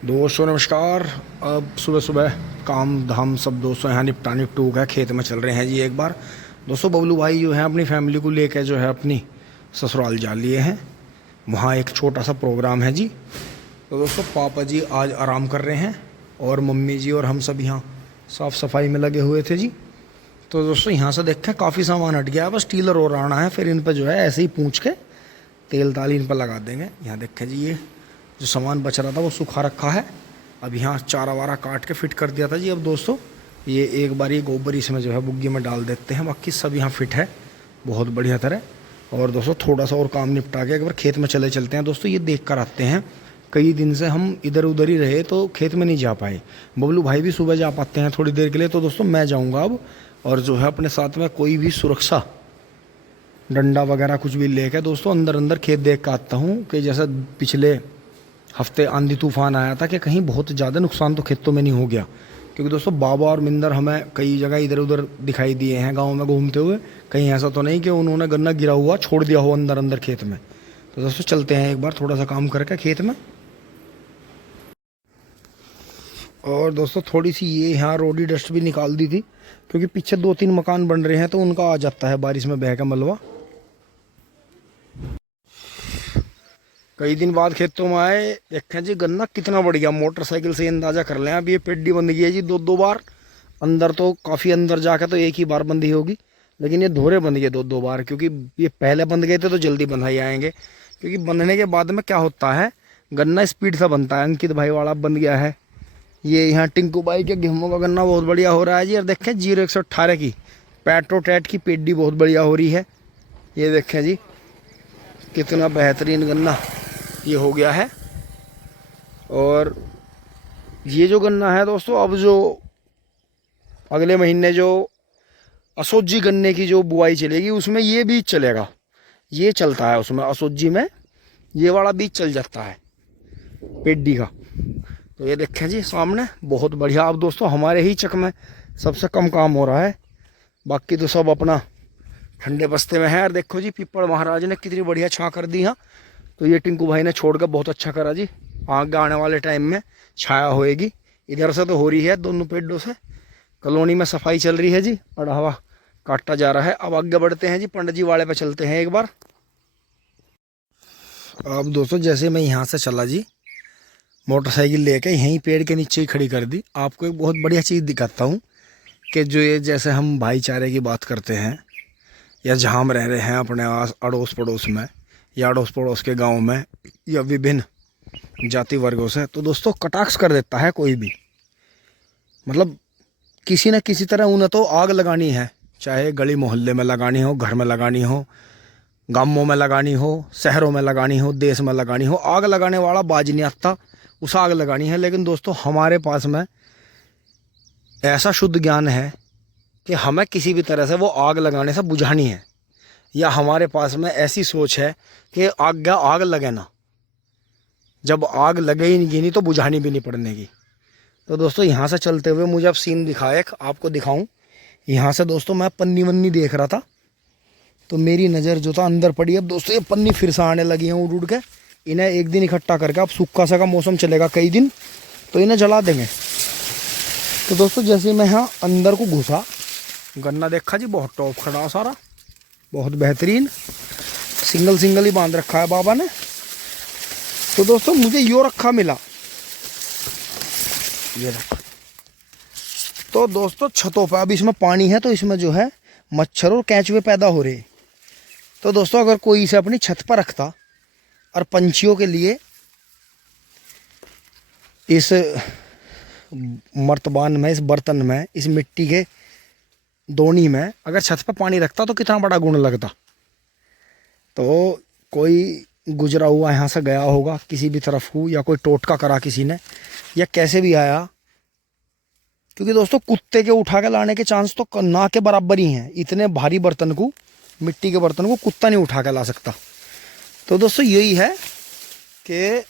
दोस्तों नमस्कार। अब सुबह सुबह काम धाम सब दोस्तों यहाँ निपटा निपटूक है, खेत में चल रहे हैं जी। एक बार दोस्तों बबलू भाई जो है अपनी फैमिली को लेकर जो है अपनी ससुराल जा लिए हैं। वहाँ एक छोटा सा प्रोग्राम है जी। तो दोस्तों पापा जी आज आराम कर रहे हैं और मम्मी जी और हम सब यहाँ साफ़ सफाई में लगे हुए थे जी। तो दोस्तों यहाँ से देखें काफ़ी सामान हट गया है, बस टीलर और आना है, फिर इन पर जो है ऐसे ही पूछ के तेल ताल इन पर लगा देंगे। यहाँ देखें जी, ये जो सामान बच रहा था वो सूखा रखा है। अब यहाँ चारा वारा काट के फिट कर दिया था जी। अब दोस्तों ये एक बार ये गोबर इसमें जो है बुग्गी में डाल देते हैं, बाकी सब यहाँ फिट है बहुत बढ़िया तरह। और दोस्तों थोड़ा सा और काम निपटा के एक बार खेत में चले चलते हैं। दोस्तों ये देख कर आते हैं, कई दिन से हम इधर उधर ही रहे तो खेत में नहीं जा पाए। बबलू भाई भी सुबह जा पाते हैं थोड़ी देर के लिए, तो दोस्तों मैं जाऊँगा अब। और जो है अपने साथ में कोई भी सुरक्षा डंडा वगैरह कुछ भी लेके दोस्तों अंदर अंदर खेत देख कर आता हूँ कि जैसा पिछले हफ्ते आंधी तूफान आया था कि कहीं बहुत ज़्यादा नुकसान तो खेतों में नहीं हो गया। क्योंकि दोस्तों बाबा और मिंदर हमें कई जगह इधर उधर दिखाई दिए हैं गांव में घूमते हुए, कहीं ऐसा तो नहीं कि उन्होंने गन्ना गिरा हुआ छोड़ दिया हो अंदर अंदर खेत में। तो दोस्तों चलते हैं एक बार थोड़ा सा काम करके खेत में। और दोस्तों थोड़ी सी ये यहाँ रोडी डस्ट भी निकाल दी थी, क्योंकि पीछे 2-3 मकान बन रहे हैं तो उनका आ जाता है बारिश में बह का मलबा। कई दिन बाद खेतों में आए, देखें जी गन्ना कितना बढ़ गया। मोटरसाइकिल से अंदाजा कर लें। अब ये पेड्डी बंद गई है जी 2-2 बार। अंदर तो काफ़ी अंदर जाकर तो एक ही बार बंदी होगी, लेकिन ये धोरे बंद गए 2-2 बार, क्योंकि ये पहले बंद गए थे तो जल्दी बंधाई आएंगे। क्योंकि बंधने के बाद में क्या होता है, गन्ना स्पीड से बनता है। अंकित भाई वाला बंद गया है। ये यहाँ टिंकू भाई के गेहूँ का गन्ना बहुत बढ़िया हो रहा है जी। और देखें 0118 की पेट्रोटैट की पेड्डी बहुत बढ़िया हो रही है। ये देखें जी कितना बेहतरीन गन्ना ये हो गया है। और ये जो गन्ना है दोस्तों, अब जो अगले महीने जो असोजी गन्ने की जो बुआई चलेगी उसमें ये बीज चलेगा। ये चलता है उसमें, असोजी में ये वाला बीज चल जाता है पेड्डी का। तो ये देखें जी सामने बहुत बढ़िया। अब दोस्तों हमारे ही चक में सबसे कम काम हो रहा है, बाकी तो सब अपना ठंडे बस्ते में है। और देखो जी पीपल महाराज ने कितनी बढ़िया छाँ कर दी। हाँ तो ये टिंकू भाई ने छोड़कर बहुत अच्छा करा जी। आगे आने वाले टाइम में छाया होएगी। इधर से तो हो रही है दोनों पेड़ों से। कॉलोनी में सफाई चल रही है जी, अड़हवा काटा जा रहा है। अब आगे बढ़ते हैं जी, पंडित जी वाले पे चलते हैं एक बार। अब दोस्तों जैसे मैं यहाँ से चला जी, मोटरसाइकिल लेके यहीं पेड़ के नीचे ही खड़ी कर दी। आपको एक बहुत बढ़िया चीज़ दिखाता हूँ कि जो ये जैसे हम भाईचारे की बात करते हैं, या जहाँ हम रह रहे हैं अपने आस अड़ोस पड़ोस में या अड़ोस पड़ोस के गांव में, या विभिन्न जाति वर्गों से, तो दोस्तों कटाक्ष कर देता है कोई भी। मतलब किसी न किसी तरह उन्हें तो आग लगानी है, चाहे गली मोहल्ले में लगानी हो, घर में लगानी हो, गांवों में लगानी हो, शहरों में लगानी हो, देश में लगानी हो। आग लगाने वाला बाज नहीं आता, उस आग लगानी है। लेकिन दोस्तों हमारे पास में ऐसा शुद्ध ज्ञान है कि हमें किसी भी तरह से वो आग लगाने से बुझानी है, या हमारे पास में ऐसी सोच है कि आग लगे ना, जब आग लगे ही नहीं तो बुझानी भी नहीं पड़ने की। तो दोस्तों यहाँ से चलते हुए मुझे अब सीन दिखाए आपको दिखाऊं। यहाँ से दोस्तों मैं पन्नी वन्नी देख रहा था, तो मेरी नज़र जो था अंदर पड़ी। अब दोस्तों ये पन्नी फिर से आने लगी हैं उड़ उड़ के। इन्हें एक दिन इकट्ठा करके, अब सूखा सा का मौसम चलेगा कई दिन, तो इन्हें जला देंगे। तो दोस्तों जैसे मैं यहाँ अंदर को घुसा, गन्ना देखा जी बहुत टॉप खड़ा सारा, बहुत बेहतरीन। सिंगल सिंगल ही बांध रखा है बाबा ने। तो दोस्तों मुझे यो रखा मिला, ये रखा। तो दोस्तों छतों पर अब इसमें पानी है, तो इसमें जो है मच्छर और केंचुए पैदा हो रहे। तो दोस्तों अगर कोई इसे अपनी छत पर रखता और पंछियों के लिए इस मर्तबान में, इस बर्तन में, इस मिट्टी के दोनी में अगर छत पर पानी रखता तो कितना बड़ा गुण लगता। तो कोई गुजरा हुआ यहाँ से गया होगा किसी भी तरफ को, या कोई टोटका करा किसी ने, या कैसे भी आया। क्योंकि दोस्तों कुत्ते के उठा के लाने के चांस तो ना के बराबर ही हैं। इतने भारी बर्तन को, मिट्टी के बर्तन को कुत्ता नहीं उठा के ला सकता। तो दोस्तों यही है कि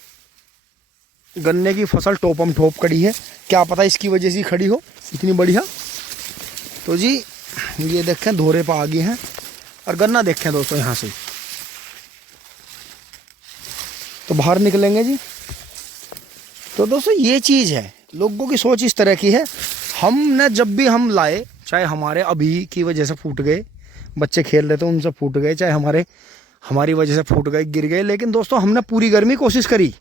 गन्ने की फसल टोपम ठोप खड़ी है, क्या पता इसकी वजह से खड़ी हो इतनी बढ़िया। तो जी ये देखें धोरे पर आ गए हैं। और गन्ना देखें दोस्तों यहाँ से तो बाहर निकलेंगे जी, तो दोस्तों ये चीज़ है, लोगों की सोच इस तरह की है। हमने जब भी हम लाए, चाहे हमारे अभी की वजह से फूट गए, बच्चे खेल रहे थे उनसे फूट गए, चाहे हमारी वजह से फूट गए, गिर गए, लेकिन दोस्तों हमने पूरी गर्मी कोशिश करी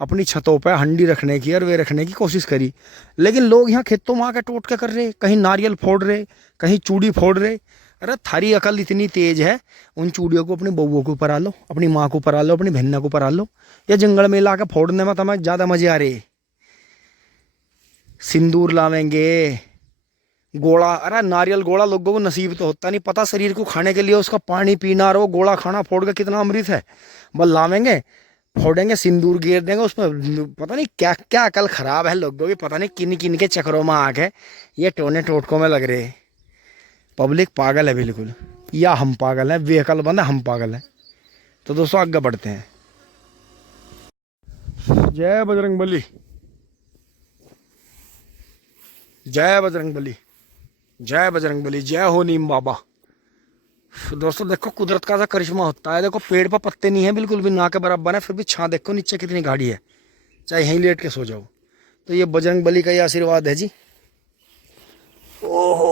अपनी छतों पर हंडी रखने की और वे रखने की कोशिश करी। लेकिन लोग यहाँ खेतों में आके टोट के कर रहे, कहीं नारियल फोड़ रहे, कहीं चूड़ी फोड़ रहे। अरे थारी अकल इतनी तेज है, उन चूड़ियों को अपनी बउओं के ऊपर आ लो, अपनी माँ को ऊपर आ लो, अपनी बहना को ऊपर आ लो, या जंगल में ला के फोड़ने में तुम्हें ज़्यादा मजे आ रहे। सिंदूर लावेंगे, गोला, अरे नारियल गोला लोगों को नसीब तो होता नहीं, पता शरीर को खाने के लिए उसका पानी पीना और वो गोला खाना फोड़ के कितना अमृत है। बस लावेंगे, फोड़ेंगे, सिंदूर गिर देंगे उसमें। पता नहीं क्या क्या अकल खराब है लोगों की, पता नहीं किन किन के चक्रों में आके ये टोने टोटकों में लग रहे। पब्लिक पागल है बिल्कुल, या हम पागल हैं, वे अकलमंद है, हम पागल हैं। तो दोस्तों आगे बढ़ते हैं। जय बजरंग बली, जय बजरंग बली, जय बजरंग बली, जय हो नीम बाबा। दोस्तों देखो कुदरत का सा करिश्मा होता है। देखो पेड़ पर पत्ते नहीं है बिल्कुल भी, ना के बराबर है, फिर भी छां देखो नीचे कितनी गाढ़ी है, चाहे यहीं लेट के सो जाओ। तो ये बजरंग बली का ही आशीर्वाद है जी। ओहो,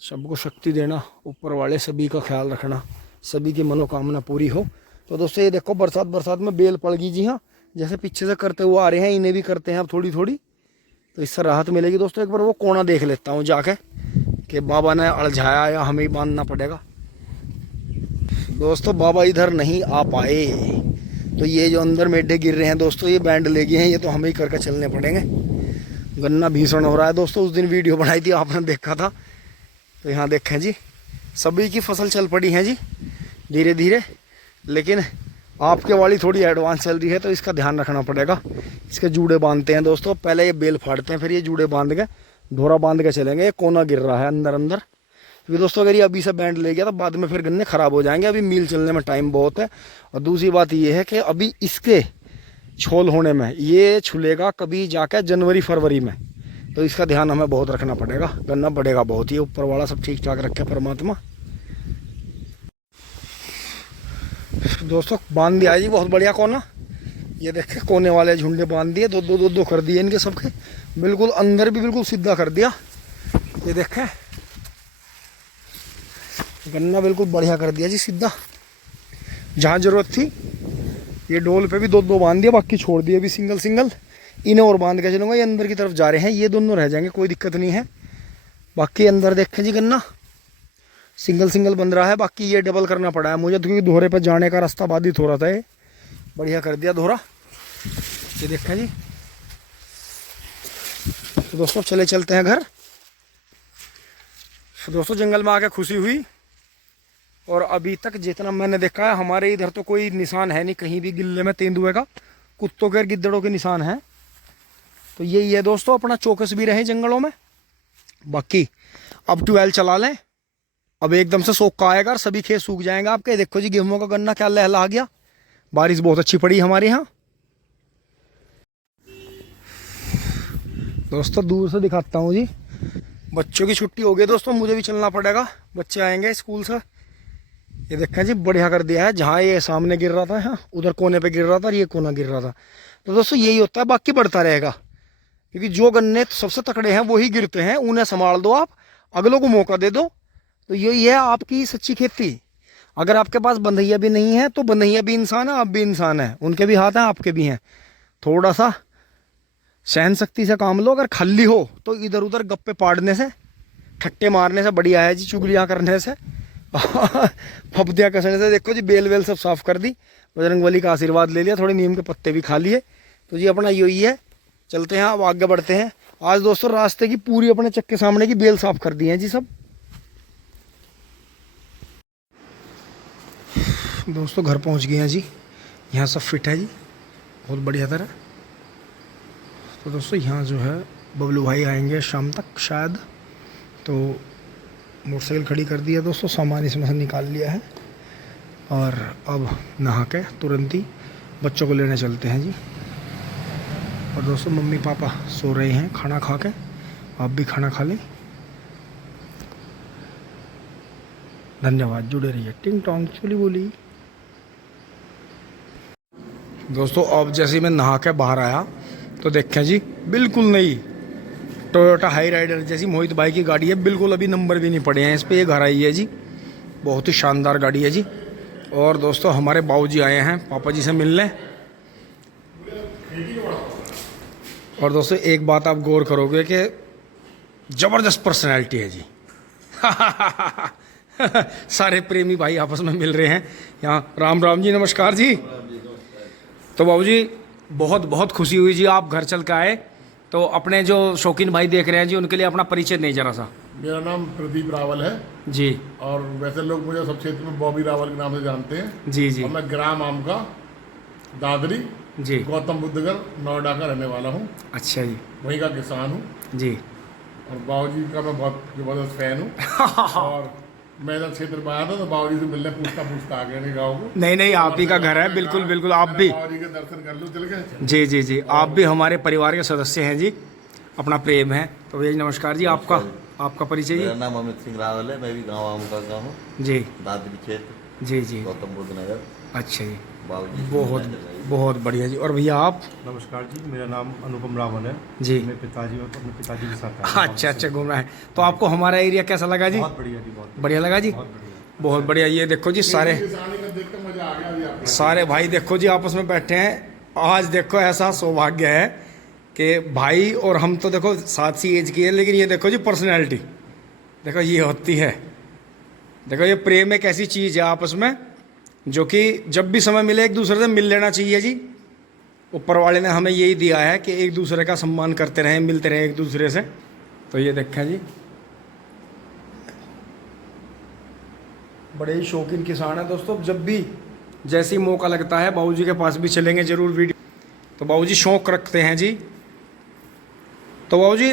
सबको शक्ति देना, ऊपर वाले सभी का ख्याल रखना, सभी की मनोकामना पूरी हो। तो दोस्तों ये देखो बरसात बरसात में बेल पड़ गई जी। हाँ, जैसे पीछे से करते हुए आ रहे हैं, इन्हें भी करते हैं अब थोड़ी थोड़ी, तो इससे राहत मिलेगी। दोस्तों एक बार वो कोना देख लेता हूँ जाके कि बाबा ने अड़झाया या हमें ही बांधना पड़ेगा। दोस्तों बाबा इधर नहीं आ पाए, तो ये जो अंदर मेढे गिर रहे हैं दोस्तों, ये बैंड ले गए हैं, ये तो हमें ही करके चलने पड़ेंगे। गन्ना भीषण हो रहा है दोस्तों, उस दिन वीडियो बनाई थी आपने देखा था। तो यहाँ देखें जी, सभी की फसल चल पड़ी है जी धीरे धीरे, लेकिन आपके वाली थोड़ी एडवांस चल रही है, तो इसका ध्यान रखना पड़ेगा। इसके जूड़े बांधते हैं दोस्तों, पहले ये बेल फाड़ते हैं, फिर ये जूड़े बांध के ढोरा बांध के चलेंगे। ये कोना गिर रहा है अंदर अंदर, क्योंकि दोस्तों अगर ये अभी से बैंड ले गया तो बाद में फिर गन्ने खराब हो जाएंगे। अभी मील चलने में टाइम बहुत है। और दूसरी बात ये है कि अभी इसके छोल होने में ये छुलेगा कभी जाकर जनवरी फरवरी में, तो इसका ध्यान हमें बहुत रखना पड़ेगा। गन्ना बढ़ेगा बहुत, ये ऊपर वाला सब ठीक ठाक रखे परमात्मा। दोस्तों बांध दिया जी बहुत बढ़िया कोना, ये देखे कोने वाले झुंडे बांध दिए, दो कर दिए इनके सबके, बिल्कुल अंदर भी बिल्कुल सीधा कर दिया। ये देखें गन्ना बिल्कुल बढ़िया कर दिया जी सीधा, जहाँ जरूरत थी। ये डोल पे भी दो बांध दिया, बाकी छोड़ दिए अभी सिंगल सिंगल। इन्हें और बांध के चलूँगा, ये अंदर की तरफ जा रहे हैं, ये दोनों रह जाएंगे, कोई दिक्कत नहीं है। बाकी अंदर देखें जी गन्ना सिंगल सिंगल बन रहा है, बाकी ये डबल करना पड़ा है मुझे, क्योंकि दोहरे पर जाने का रास्ता बाधित हो रहा था। ये बढ़िया कर दिया दोहरा, ये देखें जी। तो दोस्तों चले चलते हैं घर। तो दोस्तों जंगल में आके खुशी हुई, और अभी तक जितना मैंने देखा है हमारे इधर तो कोई निशान है नहीं कहीं भी गिल्ले में तेंदुए का, कुत्तों के गिद्दड़ों के निशान हैं। तो यही है दोस्तों, अपना चौकस भी रहे जंगलों में। बाकी अब ट्यूबवेल चला लें, अब एकदम से सोखा आएगा और सभी खेत सूख जाएंगे आपके। देखो जी गेहूं का गन्ना क्या लहला गया, बारिश बहुत अच्छी पड़ी हमारे यहाँ। दोस्तों दूर से दिखाता हूँ जी, बच्चों की छुट्टी हो गई दोस्तों, मुझे भी चलना पड़ेगा, बच्चे आएंगे स्कूल से। ये देखा जी बढ़िया कर दिया है, जहाँ ये सामने गिर रहा था, यहाँ उधर कोने पे गिर रहा था और ये कोना गिर रहा था। तो दोस्तों यही होता है, बाकी बढ़ता रहेगा, क्योंकि जो गन्ने सबसे तकड़े हैं वही गिरते हैं, उन्हें संभाल दो आप, अगलों को मौका दे दो। तो यही है आपकी सच्ची खेती। अगर आपके पास बंधैया भी नहीं है तो बंधैया भी इंसान है, आप भी इंसान है, उनके भी हाथ हैं आपके भी हैं। थोड़ा सा सहन शक्ति से काम लो। अगर खाली हो तो इधर उधर गप्पे पाड़ने से, ठट्टे मारने से बढ़िया है जी, चुगलियाँ करने से, फपदियाँ कसने से। देखो जी बेल वेल सब साफ कर दी, बजरंगबली का आशीर्वाद ले लिया, थोड़े नीम के पत्ते भी खा लिए। तो जी अपना यही है, चलते हैं अब आगे बढ़ते हैं। आज दोस्तों रास्ते की पूरी अपने चक्के सामने की बेल साफ कर दी है जी सब। दोस्तों घर पहुंच गए हैं जी, यहाँ सब फिट है जी बहुत बढ़िया तरह। तो दोस्तों यहाँ जो है बबलू भाई आएंगे शाम तक शायद, तो मोटरसाइकिल खड़ी कर दी है दोस्तों, सामान इसमें से निकाल लिया है, और अब नहा के तुरंत ही बच्चों को लेने चलते हैं जी। और दोस्तों मम्मी पापा सो रहे हैं खाना खा के, आप भी खाना खा लें। धन्यवाद, जुड़े रहिए। टिंग टोंग चुली बोली। दोस्तों अब जैसे ही मैं नहा के बाहर आया तो देखें जी, बिल्कुल नई टोयोटा हाई राइडर जैसी मोहित भाई की गाड़ी है, बिल्कुल अभी नंबर भी नहीं पड़े हैं इस पर, ये घर आई है जी। बहुत ही शानदार गाड़ी है जी। और दोस्तों हमारे बाबूजी आए हैं पापा जी से मिलने। और दोस्तों एक बात आप गौर करोगे कि ज़बरदस्त पर्सनैलिटी है जी। सारे प्रेमी भाई आपस में मिल रहे हैं यहाँ। राम राम जी, नमस्कार जी। तो बाबूजी बहुत बहुत खुशी हुई जी आप घर चल के आए। तो अपने जो शौकीन भाई देख रहे हैं जी उनके लिए अपना परिचय नहीं जरा सा। मेरा नाम प्रदीप रावल है जी। और वैसे लोग मुझे सब क्षेत्र में बॉबी रावल के नाम से जानते हैं। जी जी। और मैं ग्राम आम का दादरी जी गौतम बुद्धनगर नोएडा का रहने वाला हूँ। अच्छा जी। वहीं का किसान हूँ जी। और बाबूजी का मैं बहुत जबरदस्त फैन हूँ। और मैं इधर क्षेत्र में आया था तो बाबूजी से मिलने पूछता आ गया नहीं गाँव को। नहीं आप ही का घर है, बिल्कुल बिल्कुल। आप भी बाबूजी के दर्शन कर लो, चल गए। जी जी जी, आप भी हमारे परिवार के सदस्य हैं जी, अपना प्रेम है। तो भैया जी नमस्कार जी। आपका परिचय जी? मेरा नाम अमित सिंह रावल है, मैं भी गाँव आम का हूँ जी। दादरी क्षेत्र जी जी। गौतम बुद्ध नगर। अच्छा जी, बाबूजी बहुत बढ़िया जी। और भैया आप? नमस्कार जी, मेरा नाम अनुपम रावल है जी। मेरे पिताजी और अपने पिताजी के साथ आया। अच्छा घूम रहा है। तो आपको हमारा एरिया कैसा लगा जी? बहुत बढ़िया जी, बहुत बढ़िया लगा जी, बहुत बढ़िया। ये देखो जी सारे सारे भाई देखो जी आपस में बैठे हैं। आज देखो ऐसा सौभाग्य है कि भाई और हम तो देखो साथ सी एज की है, लेकिन ये देखो जी पर्सनैलिटी देखो ये होती है। देखो ये प्रेम एक ऐसी चीज़ है आपस में जो कि जब भी समय मिले एक दूसरे से मिल लेना चाहिए जी। ऊपर वाले ने हमें यही दिया है कि एक दूसरे का सम्मान करते रहें, मिलते रहें एक दूसरे से। तो ये देखें जी, बड़े ही शौकीन किसान है दोस्तों। जब भी जैसे ही मौका लगता है बाबूजी के पास भी चलेंगे जरूर वीडियो। तो बाबूजी शौक रखते हैं जी। तो बाबूजी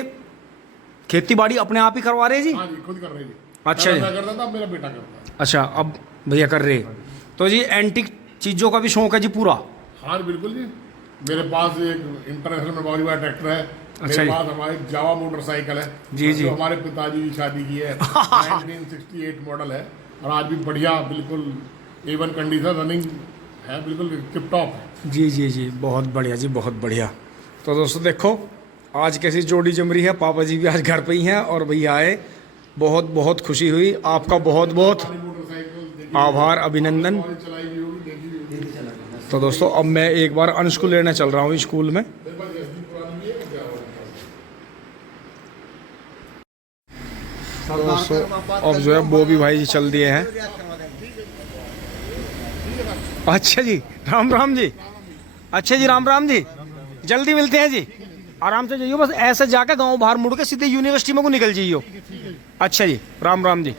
खेती बाड़ी अपने आप ही करवा रहे हैं जी? हाँ जी, खुद कर रहे जी। अच्छा जी। मैं करता था, मेरा बेटा करता है। अच्छा, अब भैया कर रहे हैं। तो जी एंटीक चीज़ों का भी शौक है जी पूरा? हाँ बिल्कुल जी। मेरे पास एक इंटरनेशनल में बहुत बड़ा ट्रैक्टर है। अच्छा मेरे जी। पास हमारी जावा मोटरसाइकिल है जी जी। जो हमारे पिताजी की शादी की है। 1968 मॉडल है और आज भी बढ़िया बिल्कुल A1 कंडीशन रनिंग है, बिल्कुल टिप टॉप है। जी जी जी, बहुत बढ़िया जी, बहुत बढ़िया। तो दोस्तों देखो आज कैसी जोड़ी जम रही है। पापा जी भी आज घर पे ही हैं और भैया आए, बहुत बहुत खुशी हुई। आपका बहुत बहुत आभार, अभिनंदन। चलाई हुई होगी, देखी हुई होगी। तो दोस्तों अब मैं एक बार अंश को लेने चल रहा हूँ स्कूल में। मेरे पास SD पुरानी भी है, क्या होगा। तो दोस्तों अब जो है बॉबी भाई जी चल दिए हैं। अच्छा जी, राम राम जी। अच्छा जी, राम राम जी। जल्दी मिलते हैं जी, आराम से जाइयो, बस ऐसे जाके गांव बाहर मुड़ के सीधे यूनिवर्सिटी में को निकल जाइयो। अच्छा जी, राम राम जी।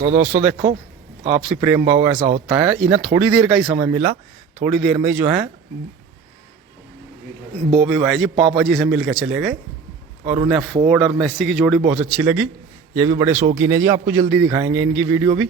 तो दोस्तों देखो आपसी प्रेम भाव ऐसा होता है। इन्हें थोड़ी देर का ही समय मिला, थोड़ी देर में जो है बॉबी भाई जी पापा जी से मिल के चले गए और उन्हें फोर्ड और मेसी की जोड़ी बहुत अच्छी लगी। ये भी बड़े शौकीन है जी, आपको जल्दी दिखाएंगे इनकी वीडियो भी।